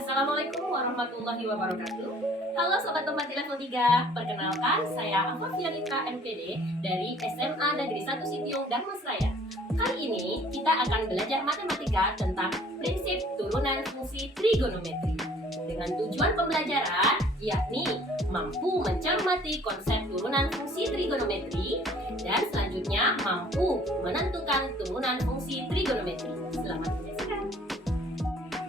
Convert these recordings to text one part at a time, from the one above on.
Assalamualaikum warahmatullahi wabarakatuh. Halo Sobat Pembanti level 3, perkenalkan saya Ahmad Fianita MPD dari SMA Negeri 1 Sitiung dan Raya. Kali ini kita akan belajar matematika tentang prinsip turunan fungsi trigonometri. Dengan tujuan pembelajaran yakni mampu mencermati konsep turunan fungsi trigonometri dan selanjutnya mampu menentukan turunan fungsi trigonometri. Selamat menyaksikan.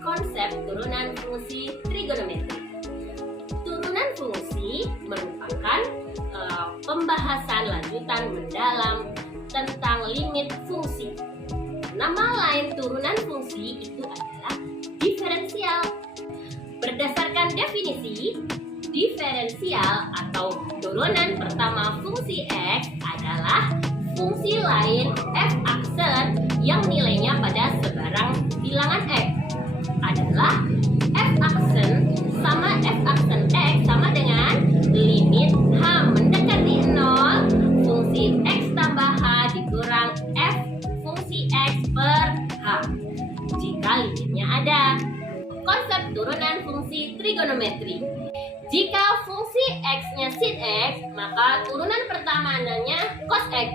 Konsep turunan fungsi trigonometri. Turunan fungsi merupakan pembahasan lanjutan mendalam tentang limit fungsi. Nama lain turunan fungsi itu adalah diferensial. Berdasarkan definisi, diferensial atau turunan pertama fungsi x adalah fungsi lain f aksen yang nilainya pada sebarang bilangan x adalah f aksen sama f aksen x sama dengan limit h mendekati 0 fungsi x tambah h dikurang f fungsi x per h jika limitnya ada. Konsep turunan fungsi trigonometri. Jika fungsi x-nya sin x, maka turunan pertamanya cos x.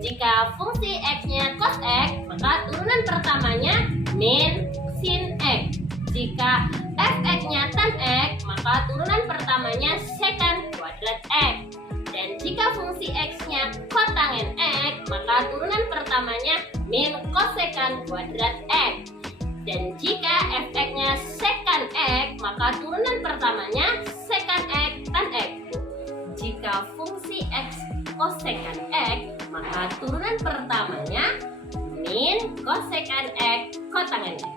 Jika fungsi x-nya cos x, maka turunan pertamanya min sin x. Jika f(x)-nya tan x, maka turunan pertamanya secant kuadrat x. Dan jika fungsi x-nya kotangen x, maka turunan pertamanya min kosekant kuadrat x. Dan jika f(x)-nya secant x, maka turunan pertamanya secant x tan x. Jika fungsi x kosekant x, maka turunan pertamanya min kosekant x kotangen x.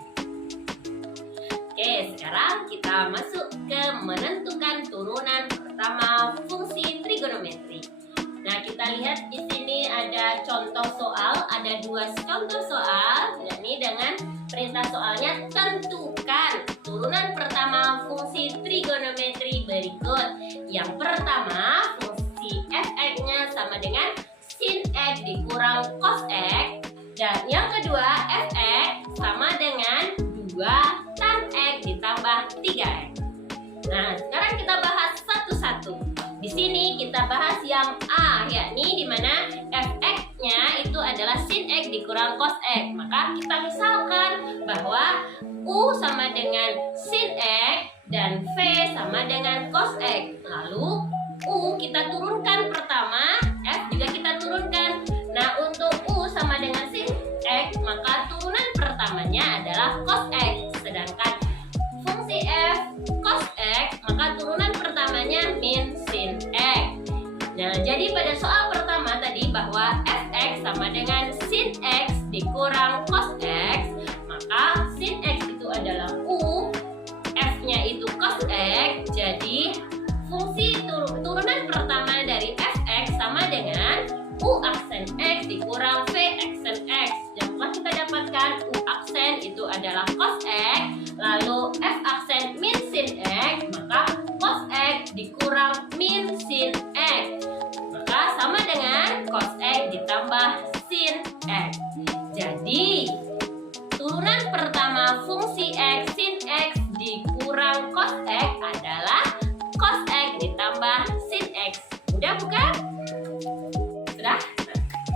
Oke, sekarang kita masuk ke menentukan turunan pertama fungsi trigonometri. Nah, kita lihat di sini ada contoh soal, ada dua contoh soal, yakni dengan perintah soalnya tentukan turunan pertama fungsi trigonometri berikut. Yang pertama, fungsi f(x)-nya sama dengan sin x dikurang cos x, dan yang kedua f(x) sama dengan 2 tan x ditambah 3x. Nah, sekarang kita bahas satu-satu. Di sini kita bahas yang A, yakni di mana f(x)-nya itu adalah sin x dikurang cos x. Maka kita misalkan bahwa U sama dengan sin x dan V sama dengan cos x. Lalu U kita turunkan pertama, F juga kita turunkan. Nah, untuk U sama dengan sin x, maka turunan pertamanya adalah cos x. Sedangkan fungsi F cos x, maka turunan pertamanya min sin x. Nah, jadi pada soal pertama tadi bahwa f(x) sama dengan sin x dikurang cos x, maka sin x itu adalah U, f-nya itu cos x, jadi fungsi turunan pertama dari f(x) sama dengan U aksen x dikurang V aksen x. Dan maka kita dapatkan U aksen itu adalah cos x, lalu F aksen min sin x, maka cos x dikurang min sin x. Maka sama dengan cos x ditambah sin x. Jadi turunan pertama fungsi x sin x dikurang cos x adalah cos x ditambah sin x. Mudah bukan? Sudah?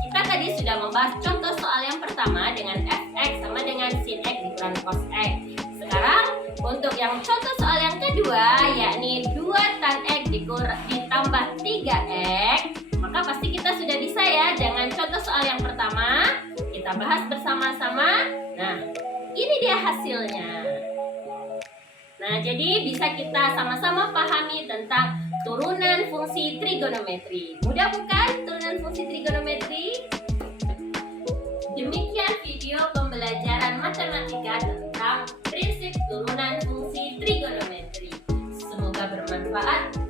Kita tadi sudah membahas contoh soal yang pertama dengan f(x) sama dengan sin x dikurang cos x. Sekarang untuk yang contoh soal yang kedua, yakni 2 tan x ditambah 3x, maka pasti kita sudah bisa ya dengan contoh soal yang pertama. Kita bahas bersama-sama. Nah, ini dia hasilnya. Nah, jadi bisa kita sama-sama pahami tentang turunan fungsi trigonometri. Mudah bukan turunan fungsi trigonometri? Demikian video pembelajaran matematika tentang prinsip turunan fungsi trigonometri. Semoga bermanfaat.